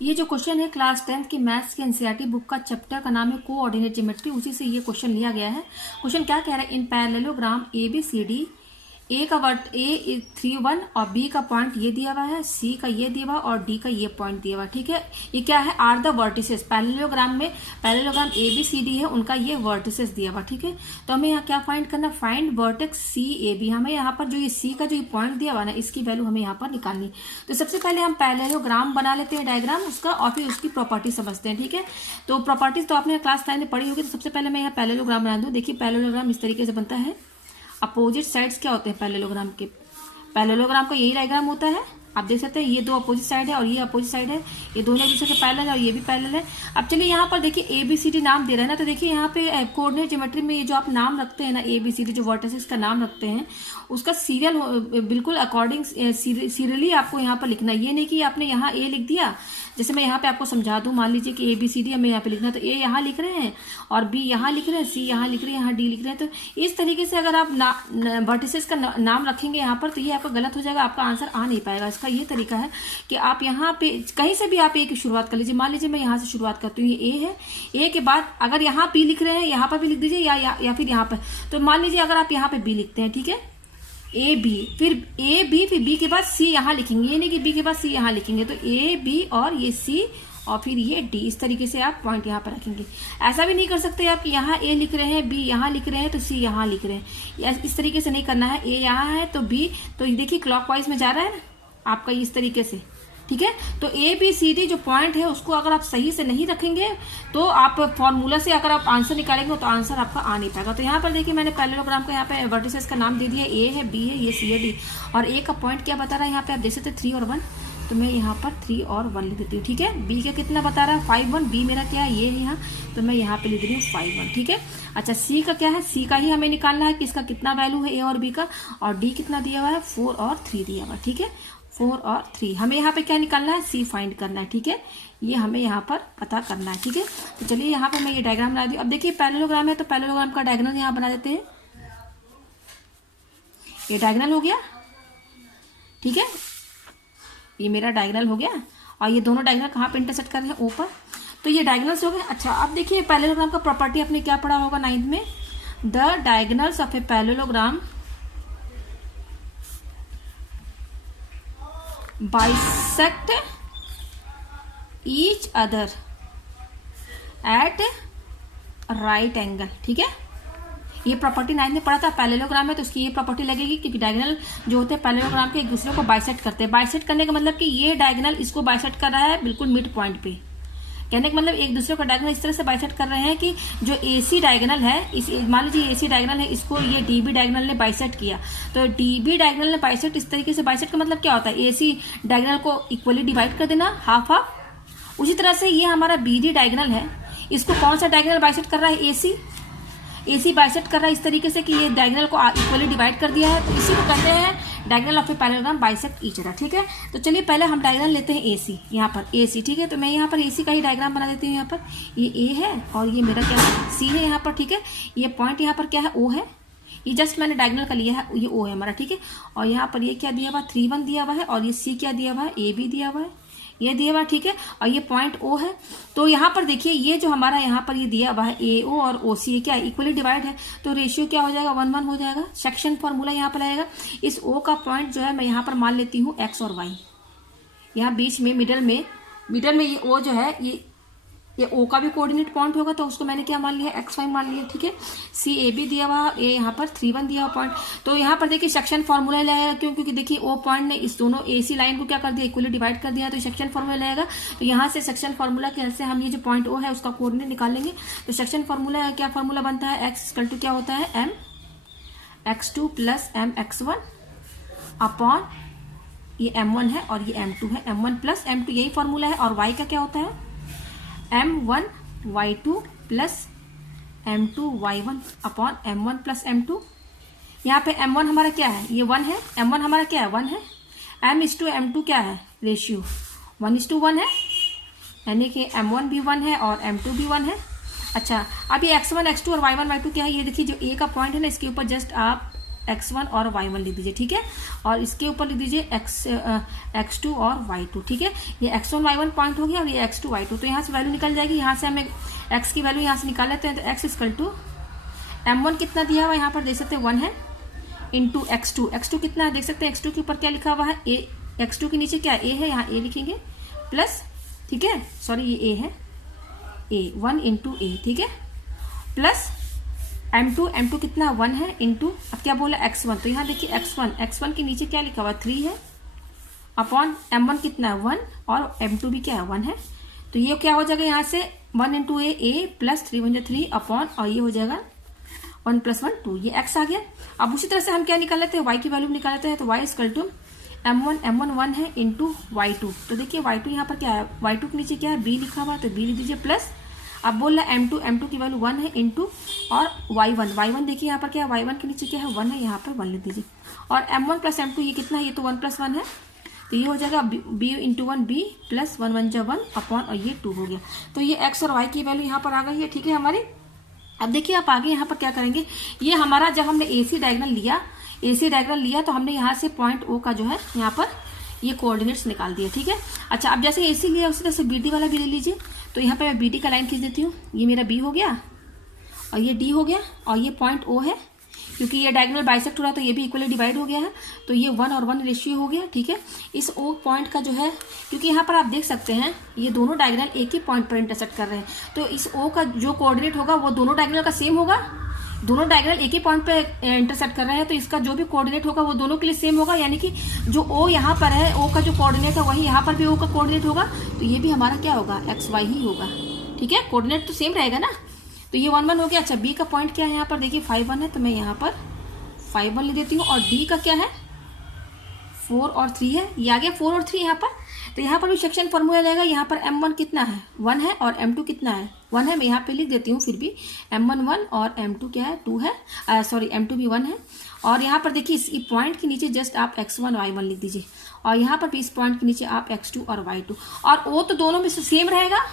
ये जो क्वेश्चन है क्लास 10th की मैथ्स के एनसीईआरटी बुक का चैप्टर का नाम है कोऑर्डिनेट ज्योमेट्री, उसी से ये क्वेश्चन लिया गया है। क्वेश्चन क्या कह रहा है, इन पैरेललोग्राम ABCD ए का वर्ट A 3 1 और B का पॉइंट ये दिया हुआ है, C का ये दिया हुआ और D का ये पॉइंट दिया हुआ, ठीक है। ये क्या है, आर द वर्टिसेस। पैरेललोग्राम में पैरेललोग्राम ABCD है, उनका ये वर्टिसेस दिया हुआ, ठीक है। तो हमें यहाँ क्या फाइंड करना, फाइंड वर्टेक्स CAB। हमें यहाँ पर जो ये C का जो ये पॉइंट दिया हुआ ना, इसकी वैल्यू हमें यहाँ पर निकालनी। तो सबसे पहले हम पैरेललोग्राम बना लेते हैं, डायग्राम उसका, और फिर उसकी प्रॉपर्टी समझते हैं, ठीक है। तो प्रॉपर्टीज तो आपने क्लास 10 में पढ़ी होगी। तो सबसे पहले मैं यहाँ पैरेललोग्राम बना दूँ। देखिए पैरेललोग्राम इस तरीके से बनता है। अपोजिट साइड्स क्या होते हैं पैरेललोग्राम के, पैरेललोग्राम का यही डायग्राम होता है। आप देख सकते हैं ये दो अपोजिट साइड है और ये अपोजिट साइड है, ये दोनों एक दूसरे के पैरेलल है और ये भी पैरेलल है। अब चलिए यहाँ पर देखिए ABCD नाम दे रहे हैं ना, तो देखिए यहाँ पे कोऑर्डिनेट ज्योमेट्री में ये जो आप नाम रखते हैं ना ABCD, जो वर्टिसेस का नाम रखते हैं, उसका सीरियल बिल्कुल अकॉर्डिंग सीरियली आपको यहाँ पर लिखना है। ये नहीं कि आपने यहाँ A लिख दिया, जैसे मैं यहाँ पे आपको समझा दूं, मान लीजिए कि ABCD हमें यहाँ पे लिखना है, तो A यहाँ लिख रहे हैं और B यहाँ लिख रहे हैं, C यहाँ लिख रहे हैं, यहाँ D लिख रहे हैं। तो इस तरीके से अगर आप वर्टिसेस का नाम रखेंगे यहाँ पर, तो ये आपका गलत हो जाएगा, आपका आंसर आ नहीं पाएगा। इसका ये तरीका है कि आप यहाँ पे कहीं से भी आप A की शुरुआत कर लीजिए। मान लीजिए मैं यहाँ से शुरुआत करती हूँ, ये A है, A के बाद अगर यहाँ B लिख रहे हैं, यहाँ पर भी लिख दीजिए या फिर यहाँ पर। तो मान लीजिए अगर आप यहाँ पे B लिखते हैं, ठीक है, A B, फिर A B, फिर B के बाद C यहाँ लिखेंगे, ये नहीं कि B के बाद C यहाँ लिखेंगे। तो A B और ये C और फिर ये D, इस तरीके से आप पॉइंट यहाँ पर रखेंगे। ऐसा भी नहीं कर सकते आप कि यहाँ A लिख रहे हैं, B यहाँ लिख रहे हैं, तो C यहाँ लिख रहे हैं। इस तरीके से नहीं करना है। A यहाँ है तो B, तो देखिए क्लॉकवाइज में जा रहा है ना आपका, इस तरीके से, ठीक है। तो ABCD जो पॉइंट है उसको अगर आप सही से नहीं रखेंगे तो आप फॉर्मूला से अगर आप आंसर निकालेंगे तो आंसर आपका आ नहीं पाएगा। तो यहाँ पर देखिए मैंने पैरेललोग्राम का यहाँ पे वर्टिसेस का नाम दे दिया, A है, B है, ये C है, D, और A का पॉइंट क्या बता रहा है यहाँ पे आप देख सकते हैं 3 और 1। तो मैं यहाँ पर 3 और 1 लिख देती हूँ, ठीक है। B का कितना बता रहा है 5 1, B मेरा क्या है ये है यहाँ, तो मैं यहाँ पे लिख रही हूँ 5 1, ठीक है। अच्छा C का क्या है, C का ही हमें निकालना है कि इसका कितना वैल्यू है A और B का, और D कितना दिया हुआ है 4 और 3 दिया हुआ है, ठीक है। 4 और 3 हमें यहाँ पे क्या निकालना है, C फाइंड करना है, ठीक है। ये हमें यहाँ पर पता करना है, ठीक है। तो चलिए यहाँ पे मैं ये डायग्राम बना दी। अब देखिए पैरेललोग्राम है तो पैरेललोग्राम का डायग्राम यहाँ बना देते हैं। ये डायग्राम हो गया, ठीक है, ये मेरा डायग्राम हो गया। और ये दोनों डायग्राम कहाँ पे इंटरसेक्ट कर रहे हैं, ऊपर। तो ये डायग्राम्स हो गए। अच्छा अब देखिए पैरेललोग्राम का प्रॉपर्टी आपने क्या पढ़ा होगा 9th में, the diagonals of a parallelogram bisect each other at right angle, ठीक है। ये प्रॉपर्टी 9th में पढ़ा था। पैरेललोग्राम में तो उसकी ये प्रॉपर्टी लगेगी क्योंकि डायगोनल जो होते हैं पैरेललोग्राम के एक दूसरे को बाइसेक्ट करते हैं। बाइसेक्ट करने का मतलब कि ये डायगोनल इसको बाइसेक्ट कर रहा है बिल्कुल मिड पॉइंट पे। कहने का मतलब एक दूसरे को डायगोनल इस तरह से बाइसेक्ट कर रहे हैं कि जो AC डायगोनल है, इस मान लीजिए AC डायगोनल है, इसको ये DB डायगोनल ने बाइसेक्ट किया। तो DB डायगोनल ने बाइसेक्ट इस तरीके से, बाइसेक्ट का मतलब क्या होता है, AC डायगोनल को इक्वली डिवाइड कर देना, हाफ हाफ। उसी तरह से ये हमारा BD डायगोनल है, इसको कौन सा डायगोनल बाइसेक्ट कर रहा है, AC बाइसेक्ट कर रहा है इस तरीके से कि ये डायगोनल को इक्वली डिवाइड कर दिया है। तो इसी को कहते हैं diagonal of a parallelogram bisect each other, ठीक है। तो चलिए पहले हम डायग्राम लेते हैं AC, यहाँ पर AC, ठीक है। तो मैं यहाँ पर AC का ही डायग्राम बना देती हूँ। यहाँ पर ये A है और ये मेरा क्या है C है यहाँ पर, ठीक है। ये पॉइंट यहाँ पर क्या है O है, ये जस्ट मैंने डायगोनल का लिया है, ये O है हमारा, ठीक है। और यहाँ पर ये क्या दिया हुआ 3 1 दिया हुआ है और ये C क्या दिया हुआ है, AB दिया हुआ है, ये दिया हुआ, ठीक है। और ये पॉइंट O है। तो यहाँ पर देखिए ये जो हमारा यहाँ पर ये दिया हुआ है AO और OC, ये क्या इक्वली डिवाइड है, तो रेशियो क्या हो जाएगा 1 1 हो जाएगा। सेक्शन फॉर्मूला यहाँ पर आएगा। इस O का पॉइंट जो है मैं यहाँ पर मान लेती हूँ X और Y, यहाँ बीच में मिडल में ये O जो है ये O का भी कोऑर्डिनेट पॉइंट होगा, तो उसको मैंने क्या मान लिया XY मान लिया, ठीक है। CAB दिया हुआ, ये यहाँ पर 3 1 दिया हुआ पॉइंट। तो यहाँ पर देखिए सेक्शन फॉर्मूला लगाएगा, क्योंकि देखिए O पॉइंट ने इस दोनों AC लाइन को क्या कर दिया, इक्वली डिवाइड कर दिया, तो सेक्शन फॉर्मूला लगाएगा। तो यहाँ से सेक्शन फॉर्मूला के से हम ये जो पॉइंट O है उसका कोऑर्डिनेट निकाल लेंगे। तो सेक्शन फॉर्मूला क्या फॉर्मूला बनता है, X इक्वल टू क्या होता है MX2 प्लस MX1 अपॉन ये M1 है और ये M2 है, M1 प्लस M2 यही फॉर्मूला है। और Y का क्या होता है M1 Y2 plus M2 Y1 upon M1 plus M2। यहाँ पे M1 हमारा क्या है, ये 1 है, M1 हमारा क्या है 1 है, M/2 M2 क्या है रेशियो 1:1 है, यानी कि M1 भी 1 है और M2 भी 1 है। अच्छा अब ये X1 X2 और Y1 Y2 क्या है, ये देखिए जो A का पॉइंट है ना, इसके ऊपर जस्ट आप x1 और y1 लिख दीजिए, ठीक है। और इसके ऊपर लिख दीजिए x2 और y2, ठीक है। ये x1 y1 पॉइंट हो गया और ये x2 y2। तो यहाँ से वैल्यू निकल जाएगी, यहाँ से हमें x की वैल्यू यहाँ से निकाल लेते हैं। तो x इक्वल टू m1 कितना दिया हुआ है यहाँ पर देख सकते हैं 1 है, इंटू x2 कितना है देख सकते हैं। x2 के ऊपर क्या लिखा हुआ है a, x2 के नीचे क्या a है, यहाँ a लिखेंगे प्लस, ठीक है, सॉरी ये a है, a 1 इंटू a, ठीक है, प्लस m2 कितना 1 है इंटू, अब क्या बोला x1, तो यहाँ देखिए x1 के नीचे क्या लिखा हुआ 3 है, अपॉन m1 कितना है 1 और m2 भी क्या है 1 है। तो ये क्या हो जाएगा यहाँ से 1 इंटू a प्लस 3 1 3 अपॉन, और ये हो जाएगा 1 प्लस 1 2, ये x आ गया। अब उसी तरह से हम क्या निकाल लेते हैं, y की वैल्यू निकाल लेते हैं। तो y इक्वल टू m1 1 है इंटू y2। तो देखिए y2 यहाँ पर क्या है, y2 के नीचे क्या है b लिखा हुआ है, तो b लिख दीजिए प्लस, अब बोल रहा है m2 की वैल्यू 1 है इंटू, और y1 देखिए यहाँ पर क्या है, y1 के नीचे क्या है 1 है, यहाँ पर 1 लिख दीजिए। और m1 प्लस m2 ये कितना है, ये तो 1 प्लस 1 है, तो ये हो जाएगा b इंटू 1 b प्लस 1 1 जा 1 अपॉन, और ये 2 हो गया। तो ये x और y की वैल्यू यहाँ पर आ गई है, ठीक है हमारी। अब देखिए आप आगे यहाँ पर क्या करेंगे, ये हमारा जब हमने AC डायगोनल लिया तो हमने यहाँ से पॉइंट O का जो है यहाँ पर ये कोऑर्डिनेट्स निकाल दिया, ठीक है। अच्छा, अब जैसे AC लिया उसी तरह से BD वाला भी ले लीजिए। तो यहाँ पे मैं BD का लाइन खींच देती हूँ, ये मेरा B हो गया और ये D हो गया, और ये पॉइंट O है, क्योंकि ये डायगोनल बाइसेक्ट हो रहा है तो ये भी इक्वली डिवाइड हो गया है, तो ये 1 और 1 रेशियो हो गया, ठीक है। इस O पॉइंट का जो है, क्योंकि यहाँ पर आप देख सकते हैं ये दोनों डायगोनल एक ही पॉइंट पर इंटरसेक्ट कर रहे हैं, तो इस O का जो कोऑर्डिनेट होगा वो दोनों डायगोनल का सेम होगा। दोनों डायगोनल एक ही पॉइंट पे इंटरसेक्ट कर रहे हैं, तो इसका जो भी कोऑर्डिनेट होगा वो दोनों के लिए सेम होगा, यानी कि जो O यहाँ पर है, O का जो कोऑर्डिनेट है वही यहाँ पर भी O का कोऑर्डिनेट होगा, तो ये भी हमारा क्या होगा, XY ही होगा, ठीक है। कोऑर्डिनेट तो सेम रहेगा ना। तो ये 1 1 हो गया। अच्छा, B का पॉइंट क्या है यहाँ पर देखिए 5 1 है, तो मैं यहाँ पर 5 1 ले देती हूँ। और D का क्या है 4 और 3 है, ये आ गया 4 और 3 यहाँ पर। तो यहाँ पर भी सेक्शन फॉर्मूला रहेगा, यहाँ पर m1 कितना है 1 है और m2 कितना है 1 है, मैं यहाँ पे लिख देती हूँ फिर भी m1 1 और m2 क्या है 2 है, सॉरी m2 भी 1 है। और यहाँ पर देखिए इस पॉइंट के नीचे जस्ट आप x1 y1 लिख दीजिए, और यहाँ पर भी इस पॉइंट के नीचे आप x2 और y2, और O तो दोनों में सेम रहेगा,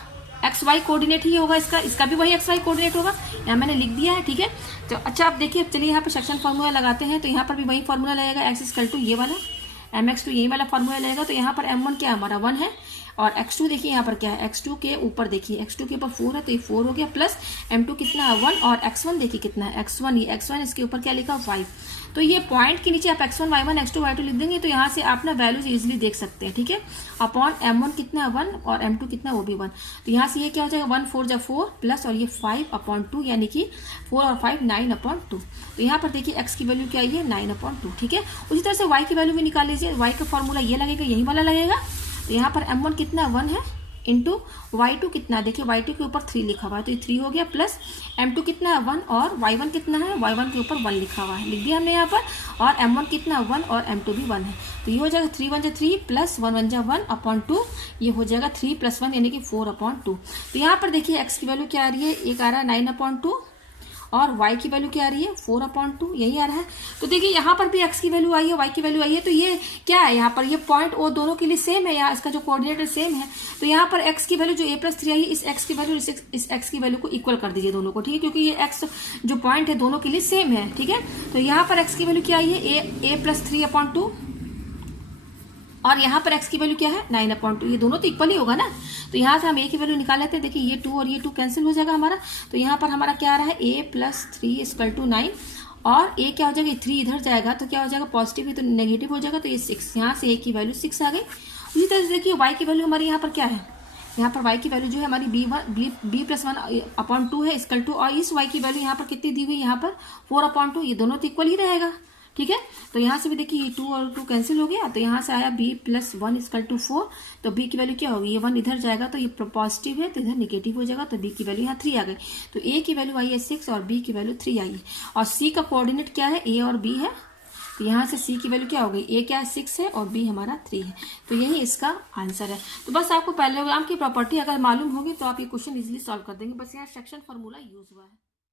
XY कोऑर्डिनेट ही होगा, इसका भी वही XY कोऑर्डिनेट होगा, यहाँ मैंने लिख दिया है, ठीक है। तो अच्छा, आप देखिए, चलिए यहाँ पर सेक्शन फॉर्मूला लगाते हैं। तो यहाँ पर भी वही फॉर्मूला लगेगा, x इक्वल टू ये वाला, mx टू यही वाला फॉर्मूला लगेगा। तो यहाँ पर m1 क्या है हमारा 1 है, और x2 देखिए यहाँ पर क्या है, x2 के ऊपर देखिए, x2 के ऊपर 4 है, तो ये 4 हो गया, प्लस m2 कितना है 1, और x1 देखिए कितना है x1, ये x1 इसके ऊपर क्या लिखा 5। तो ये पॉइंट के नीचे आप x1 y1 x2 y2 लिख देंगे, तो यहाँ से आप ना वैल्यूज इजीली देख सकते हैं, ठीक है। अपॉन m1 कितना है 1 और m2 कितना है वो भी 1, तो यहाँ से ये क्या हो जाएगा 1 4 जा 4 प्लस, और ये 5 अपॉन 2, यानी कि 4 और 5 9 अपॉन 2। तो यहाँ पर देखिए x की वैल्यू क्या आई है 9 अपॉन 2, ठीक है। उसी तरह से y की वैल्यू भी निकाल लीजिए, y का फॉर्मूला ये लगेगा, यही वाला लगेगा। तो यहाँ पर m1 कितना 1 है इंटू y2 कितना, देखिए y2 के ऊपर 3 लिखा हुआ है, तो ये 3 हो गया, प्लस m2 कितना है 1 और y1 कितना है, y1 के ऊपर 1 लिखा हुआ है, लिख दिया हमने यहाँ पर। और m1 कितना 1 और m2 भी 1 है, तो ये हो जाएगा 3 1 जा 3 प्लस 1 1 जा 1 अपॉन 2, ये हो जाएगा 3 प्लस 1 यानी कि 4 अपॉन 2। तो यहाँ पर देखिए x की वैल्यू क्या आ रही है, एक आ रहा है 9 अपॉन 2, और y की वैल्यू क्या आ रही है 4 अपॉन 2, यही आ रहा है। तो देखिए यहाँ पर भी x की वैल्यू आई है, y की वैल्यू आई है, तो ये क्या है, यहाँ पर ये पॉइंट O दोनों के लिए सेम है, यहाँ इसका जो कोऑर्डिनेटर सेम है। तो यहाँ पर x की वैल्यू जो a+3 आई है, इस x की वैल्यू इस x की वैल्यू को इक्वल कर दीजिए दोनों को, ठीक है, क्योंकि ये x जो पॉइंट है दोनों के लिए सेम है, ठीक है। तो यहाँ पर x की वैल्यू क्या आई है a+3 अपॉन 2, और यहाँ पर x की वैल्यू क्या है 9 अपॉन 2, ये दोनों तो इक्वल ही होगा ना। तो यहाँ से हम a की वैल्यू निकाल लेते हैं, देखिए ये 2 और ये 2 कैंसिल हो जाएगा हमारा। तो यहाँ पर हमारा क्या आ रहा है a+3 इक्वल टू 9, और a क्या हो जाएगा 3 इधर जाएगा तो क्या हो जाएगा पॉजिटिव, तो नेगेटिव हो जाएगा, तो ये 6, यहाँ से a की वैल्यू 6 आ गई। उसी तरह से देखिए y की वैल्यू हमारी यहाँ पर क्या है, यहाँ पर y की वैल्यू जो है हमारी b+1 अपॉन 2 है इक्वल टू, और इस y की वैल्यू यहाँ पर कितनी दी हुई, यहाँ पर 4 अपॉन 2, ये दोनों तो इक्वल ही रहेगा, ठीक है। तो यहाँ से भी देखिए ये 2 और 2 कैंसिल हो गया, तो यहाँ से आया b+1 इक्वल टू 4, तो b की वैल्यू क्या होगी, ये 1 इधर जाएगा तो ये पॉजिटिव है, तो इधर नेगेटिव हो जाएगा, तो b की वैल्यू यहाँ 3 आ गई। तो a की वैल्यू आई है 6 और b की वैल्यू 3 आई है, और c का कोऑर्डिनेट क्या है a और b है, तो यहाँ से c की वैल्यू क्या हो गई, a क्या है 6 है और b हमारा 3 है, तो यही इसका आंसर है। तो बस आपको पैरेललोग्राम की प्रॉपर्टी अगर मालूम होगी तो आप ये क्वेश्चन इजीली सॉल्व कर देंगे, बस यहाँ सेक्शन फॉर्मूला यूज हुआ है।